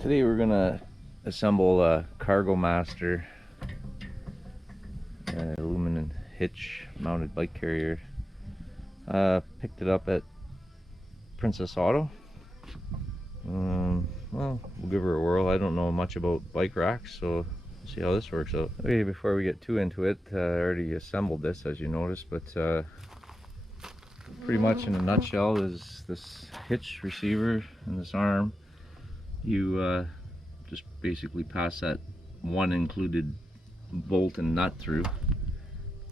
Today we're gonna assemble a Cargo Master aluminum hitch mounted bike carrier. Picked it up at Princess Auto. Well, we'll give her a whirl. I don't know much about bike racks, so we'll see how this works out. Okay, before we get too into it, I already assembled this, as you noticed, but pretty much in a nutshell is this hitch receiver and this arm. You just basically pass that one included bolt and nut through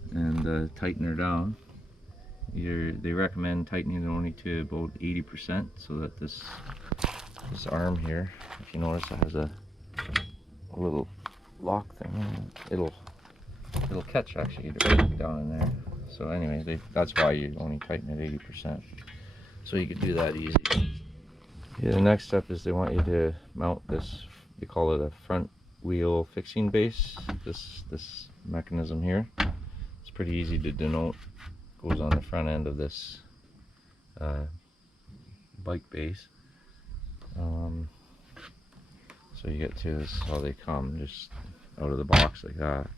and tighten her down. They recommend tightening it only to about 80%, so that this arm here, if you notice, it has a little lock thing. It'll catch actually right down in there. So anyway, that's why you only tighten it 80%. So you can do that easy. Yeah, the next step is they want you to mount this. They call it a front wheel fixing base. This mechanism here. It's pretty easy to denote. Goes on the front end of this bike base. So you get to this how they come, just out of the box like that.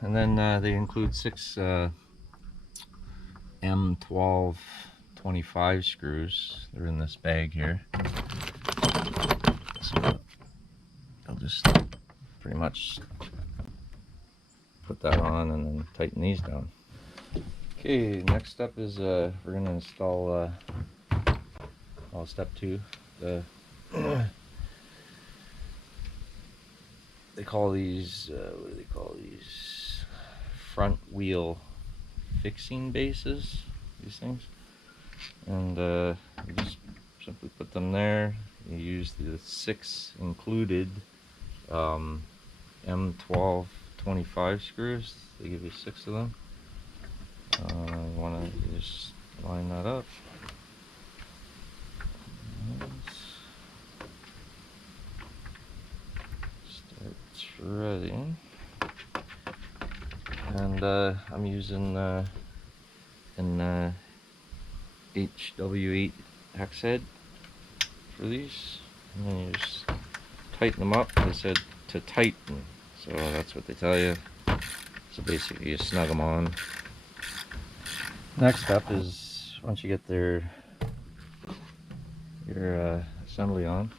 And then they include 6 M1225 screws. They're in this bag here. So I'll just pretty much put that on and then tighten these down. Okay, next step is we're going to install step 2. They call these, what do they call these? Front wheel fixing bases, these things. And you just simply put them there. You use the 6 included M1225 screws. They give you 6 of them. You want to just line that up. Start threading. And I'm using an HW8 hex head for these. And then you just tighten them up. They said to tighten, so that's what they tell you. So basically you snug them on. Next step is, once you get your assembly on,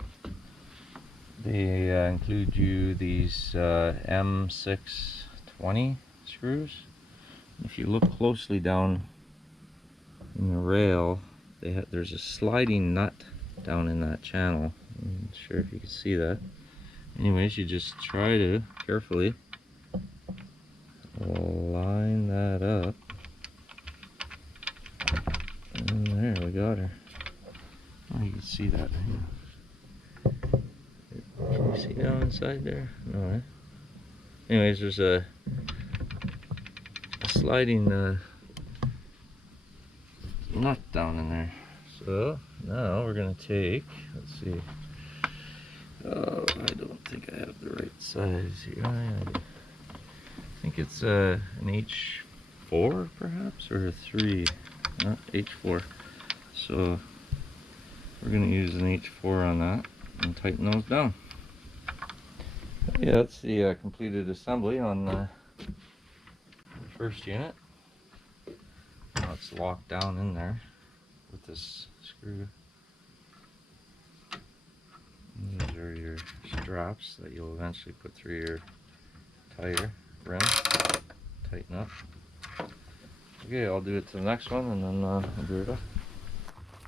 they include you these M620 screws. If you look closely down in the rail, there's a sliding nut down in that channel. I'm not sure if you can see that. Anyways, you just try to carefully line that up. And there, we got her. Oh, you can see that. Can you see down inside there? No, right? Anyways, there's a sliding nut down in there. So now we're gonna take, let's see. Oh, I don't think I have the right size here. I think it's an H4 perhaps, or a 3. H4. So we're gonna use an H4 on that and tighten those down. Yeah, that's the completed assembly on the first unit. Now it's locked down in there with this screw. And these are your straps that you'll eventually put through your tire rim. Tighten up. Okay, I'll do it to the next one and then I'll do it up.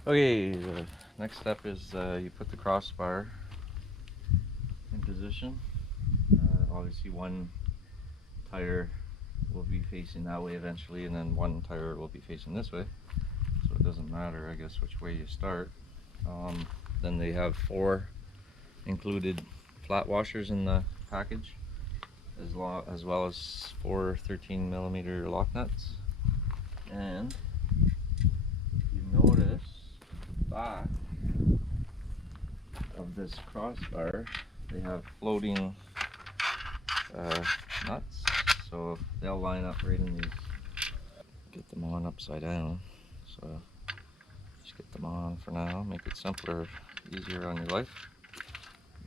Okay, the next step is you put the crossbar in position. Obviously one tire will be facing that way eventually, and then one tire will be facing this way, so it doesn't matter, I guess, which way you start. Then they have 4 included flat washers in the package, as well as 4 13mm lock nuts. And you notice the back of this crossbar, they have floating nuts, so they'll line up right in these. Get them on upside down, so just get them on for now, make it simpler, easier on your life.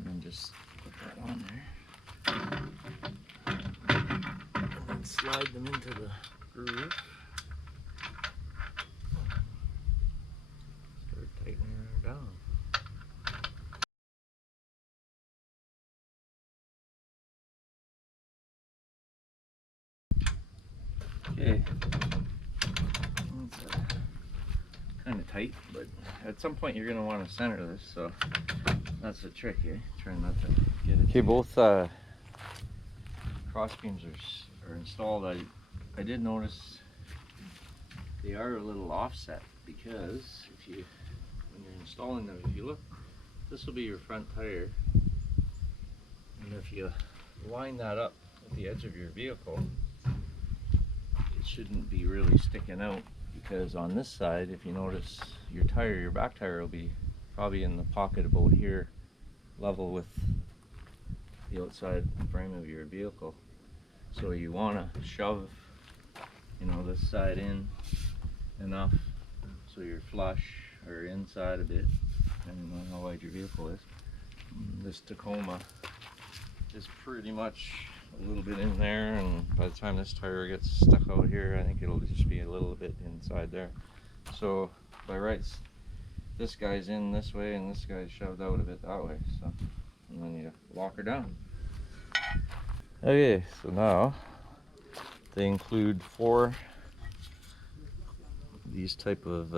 And just put that on there. And then slide them into the groove. Start tightening her down. Okay. Kind of tight, but at some point you're going to want to center this, so that's the trick here. Try not to get it. Okay, both cross beams are installed. I did notice they are a little offset because when you're installing them, if you look, this will be your front tire, and if you line that up with the edge of your vehicle, it shouldn't be really sticking out, because on this side, if you notice, your back tire will be probably in the pocket about here, level with the outside frame of your vehicle. So you want to shove, this side in enough so you're flush or inside a bit, depending on how wide your vehicle is. This Tacoma is pretty much a little bit in there, and by the time this tire gets stuck out here, I think it'll just be a little bit inside there. So by rights, this guy's in this way and this guy's shoved out a bit that way. So, and then you lock her down. Okay, so now they include 4 these type of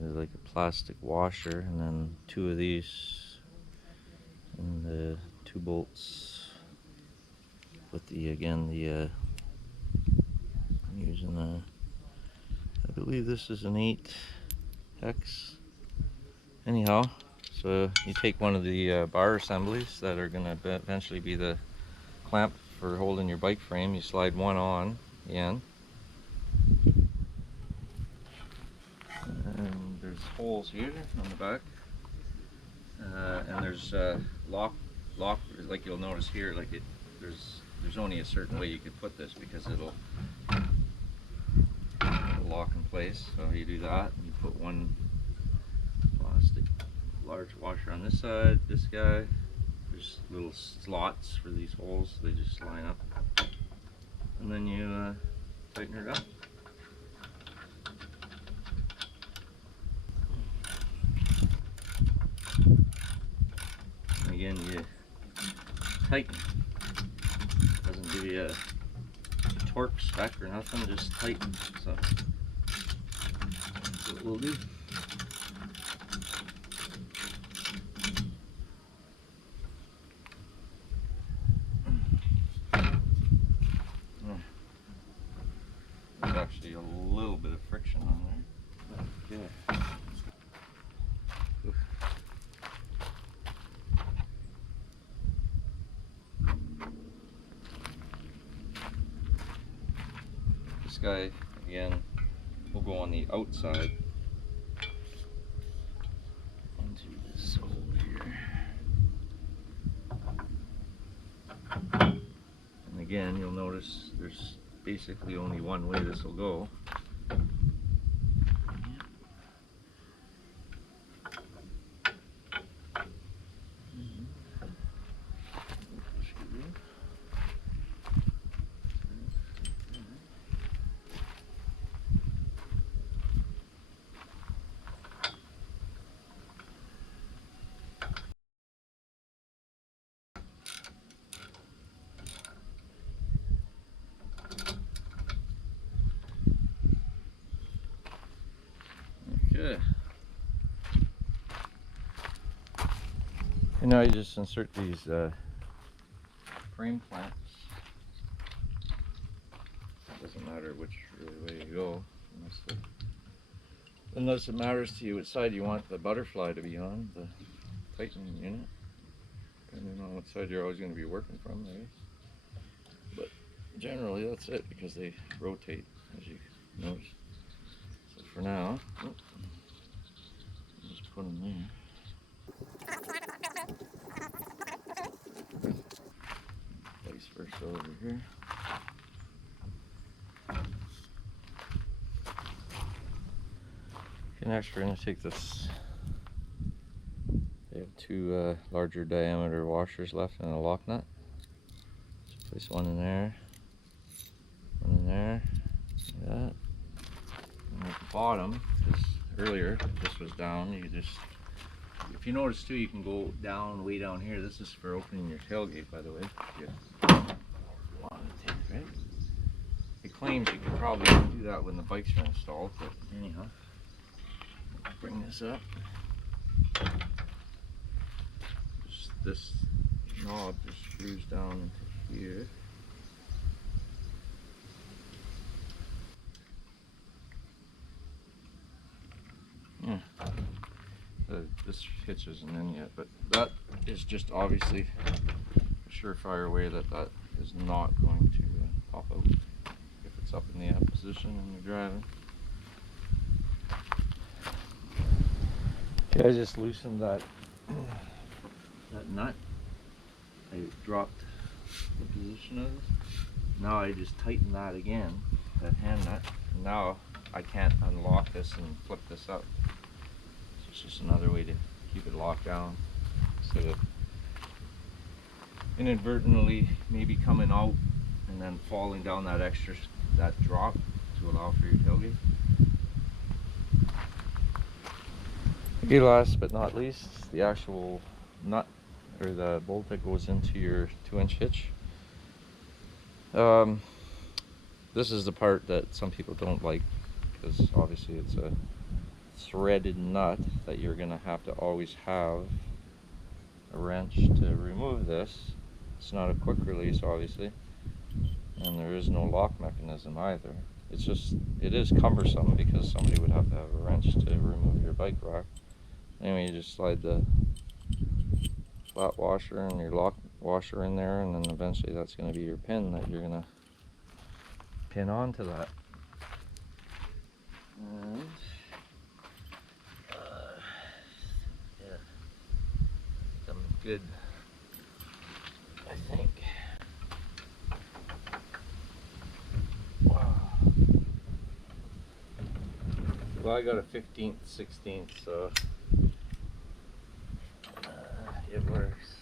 like a plastic washer, and then 2 of these, and the 2 bolts with the I'm using I believe this is an 8 hex. Anyhow, so you take one of the bar assemblies that are going to eventually be the clamp for holding your bike frame. You slide one on the end, and there's holes here on the back, and there's lock, like you'll notice here, like there's only a certain way you could put this because it'll lock in place. So you do that, and you put one plastic large washer on this side. This guy, there's little slots for these holes, they just line up, and then you tighten her down. Again, you tighten. Doesn't give you a torque spec or nothing, just tighten. So that's what we'll do. There's actually a little bit of friction on there. Okay. This guy, again, will go on the outside into this hole here. And again, you'll notice there's basically only one way this will go. Okay. And now you just insert these frame clamps. It doesn't matter which way you go, unless it matters to you which side you want the butterfly to be on, the tightening unit. Depending on what side you're always going to be working from, maybe. But generally that's it, because they rotate, as you notice. So for now, just put them there. Place first over here. Okay, next we're going to take this They have two larger diameter washers left and a lock nut. Just place one in there, one in there, like that. And at the bottom, because earlier this was down, you just, if you notice too, you can go down, way down here. This is for opening your tailgate, by the way. Right? It claims you can probably do that when the bikes are installed, but anyhow, bring this up. This knob just screws down into here. Yeah. This hitch isn't in yet, but that is just obviously a surefire way that that is not going to pop out if it's up in the up position and you're driving. Okay, I just loosened that nut. I dropped the position of it. Now I just tighten that again, that hand nut. And now I can't unlock this and flip this up. So it's just another way to keep it locked down instead of inadvertently maybe coming out and then falling down that drop to allow for your tailgate. Okay, last but not least, the actual nut or the bolt that goes into your 2-inch hitch. This is the part that some people don't like because obviously it's a threaded nut that you're going to have to always have a wrench to remove this. It's not a quick release, obviously, and there is no lock mechanism either. It's just, it is cumbersome because somebody would have to have a wrench to remove your bike rack. Anyway, you just slide the flat washer and your lock washer in there, and then eventually that's going to be your pin that you're going to pin onto that. And yeah, I'm good, I think. Wow. Well, I got a 15th, 16th, so it works.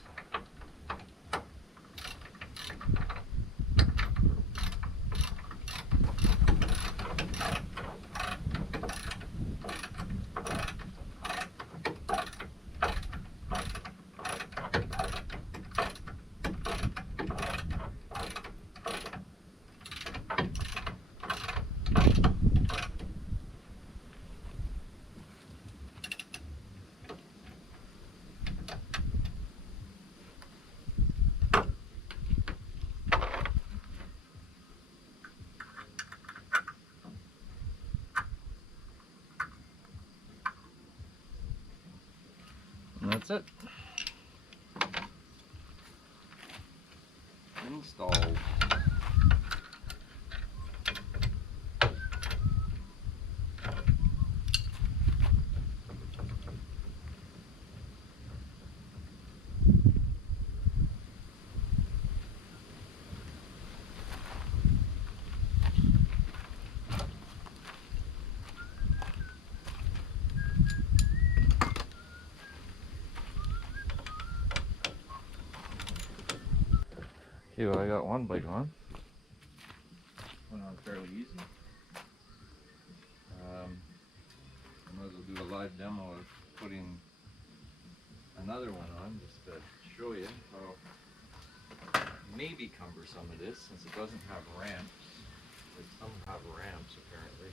And that's it. Installed. Okay, well, I got one bike on. Went on fairly easy. I might as well do a live demo of putting another one on just to show you how maybe cumbersome it is since it doesn't have ramps. Like some have ramps apparently.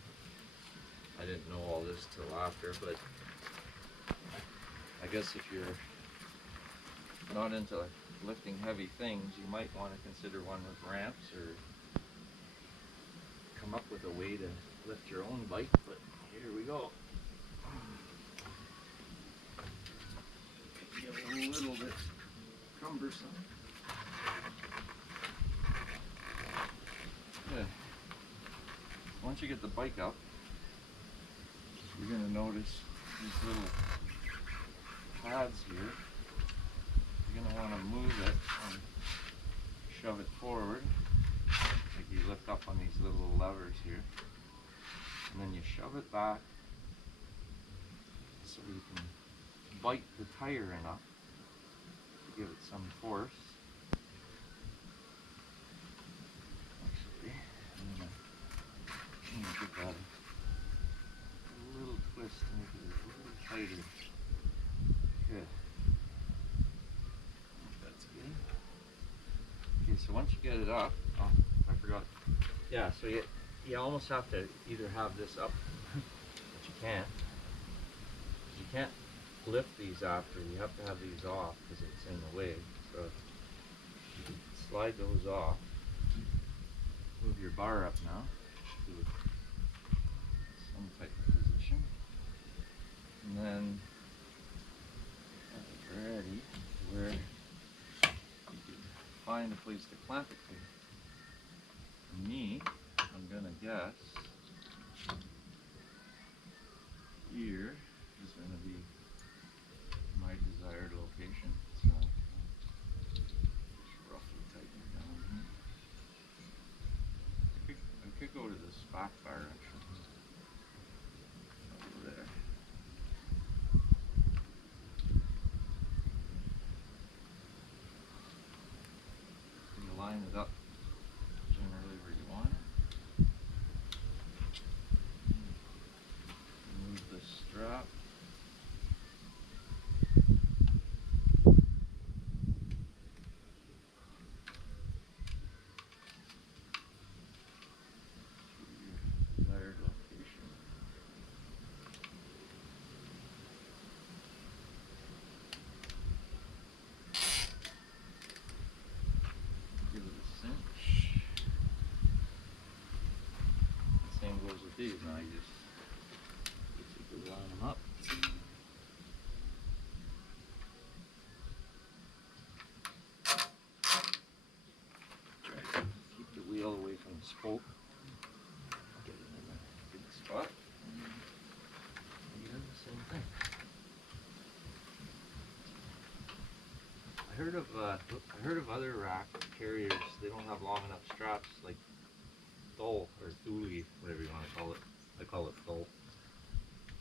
I didn't know all this till after, but I guess if you're not into lifting heavy things, you might want to consider one with ramps or come up with a way to lift your own bike, but here we go. Get a little bit cumbersome. Yeah. Once you get the bike up, you're going to notice these little pads here. You're going to want to move it and shove it forward. Like you lift up on these little levers here. And then you shove it back so you can bite the tire enough to give it some force. Actually, I'm gonna give that a little twist to make it a little tighter. Good. That's good. Okay, so once you get it up, oh, I forgot. Yeah, so you almost have to either have this up, but you can't. You can't lift these after. You have to have these off because it's in the way. So slide those off. Move your bar up now to some type of position, and then ready where you can find a place to clamp it to. For me, I'm gonna guess here is gonna be my desired location. So just roughly tighten it down here. I could go to the spack bar actually. Over there. You line it up generally where you want it. Move the strap. Desired location. Give it a cinch. The same goes with these. Now you just basically line them up. Keep the wheel away from the spoke. Get it in a good spot. Again, the same thing. I heard of other rack carriers. They don't have long enough straps, like Thule or Thule, whatever you want to call it. I call it Thule.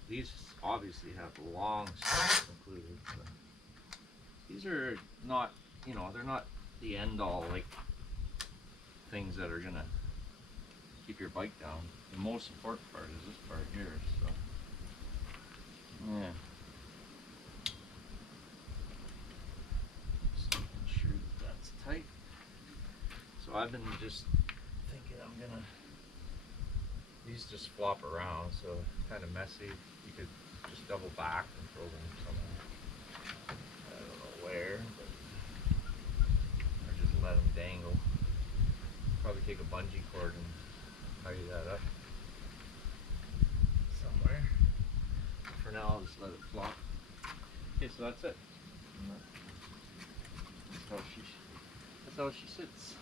These obviously have long straps included. So these are not, you know, they're not the end all like things that are gonna keep your bike down. The most important part is this part here. So yeah. Sure that's tight. So I've been just thinking I'm gonna, these just flop around, so kind of messy. You could just double back and throw them somewhere. I don't know where, but, or just let them dangle. Probably take a bungee cord and tie that up somewhere. For now, I'll just let it flop. Okay, so that's it. That's how she sits.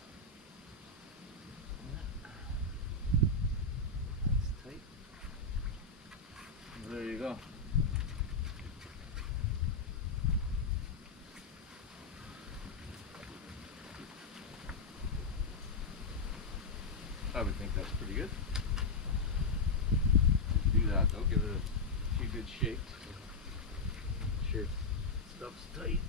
That's tight. There you go. I would think that's pretty good. Do that though, give it a few good shakes. Make sure stuff's tight.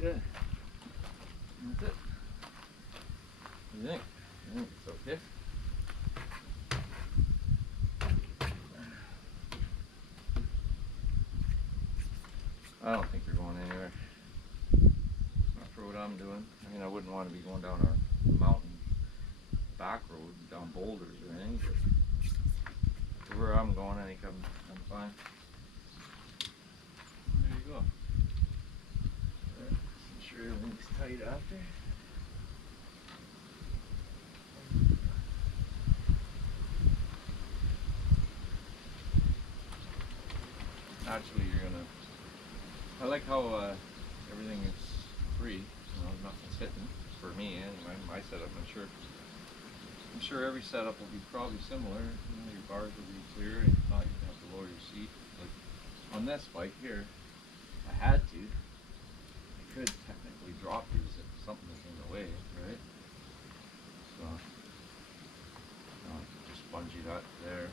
Good. That's it. What do you think? I think it's okay. I don't think they're going anywhere. Not for what I'm doing. I mean, I wouldn't want to be going down a mountain back road, down boulders or anything, but for where I'm going, I think I'm fine. There you go. Make sure everything's tight after. Naturally, you're gonna. I like how everything is free. You know, nothing's hitting. For me, anyway, my setup. I'm sure every setup will be probably similar. You know, your bars will be clear. If not, you can have to lower your seat. Like on this bike here, if I had to, I could technically drop these if something was in the way, right? So, just bungee that there.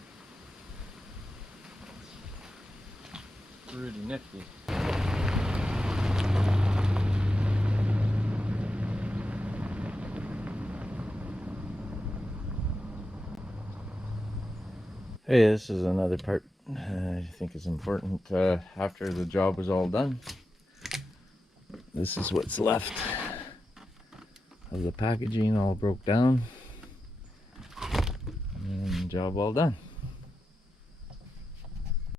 Pretty nifty. Hey, this is another part I think is important. After the job was all done, this is what's left of the packaging, all broke down, and job all done.